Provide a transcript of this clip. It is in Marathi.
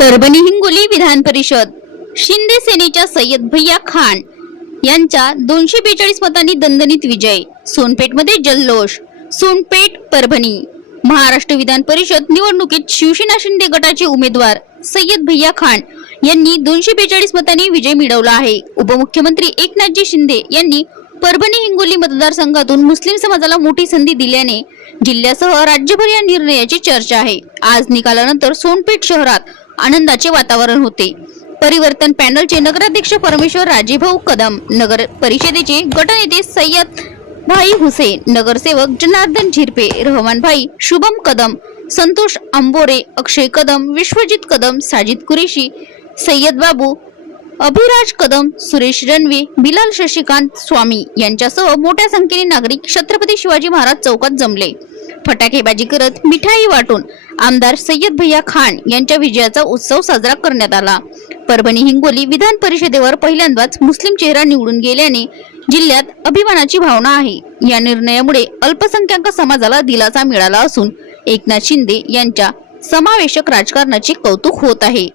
परभणी हिंगोली विधान परिषद शिंदे सेनेच्या सय्यद भैया खान यांचा 242 मतांनी दणदणीत विजय। सोनपेठमध्ये जल्लोष। सोनपेठ परभणी महाराष्ट्र विधान परिषद निवडणुकीत शिवसेना शिंदे गटाचे उमेदवार सय्यद भैया खान यांनी 242 मतांनी विजय मिळवला आहे। उपमुख्यमंत्री एकनाथजी शिंदे यांनी परभणी हिंगोली मतदारसंघातून मुस्लिम समाजाला मोठी संधी दिल्याने जिल्ह्यासह राज्यभर या निर्णयाची चर्चा आहे। आज निकालानंतर सोनपेठ शहरात आनंदाचे वातावरण होते। परिवर्तन पॅनलचे नगराध्यक्ष परमेश्वर राजेभाऊ कदम, नगर परिषदेचे गटनेते सय्यद भाई हुसेन, नगरसेवक जनार्दन झिरपे, रहमान भाई, शुभम कदम, संतोष आंबोरे, अक्षय कदम, विश्वजित कदम, साजिद कुरेशी, सय्यद बाबू, अभिराज कदम, सुरेश रणवे, बिलाल शशिकांत स्वामी यांच्यासह मोठ्या संख्येने नागरिक छत्रपती शिवाजी महाराज चौकात जमले। फटाकेबाजी करत मिठाई वाटून आमदार सय्यद भैया खान यांच्या विजयाचा उत्सव साजरा करण्यात आला। परभणी हिंगोली विधान परिषदेवर पहिल्यांदाच मुस्लिम चेहरा निवडून गेल्याने जिल्ह्यात अभिमानाची भावना आहे। या निर्णयामुळे अल्पसंख्याक समाजाला दिलासा मिळाला असून एकनाथ शिंदे यांच्या समावेशक राजकारणाचे कौतुक होत आहे।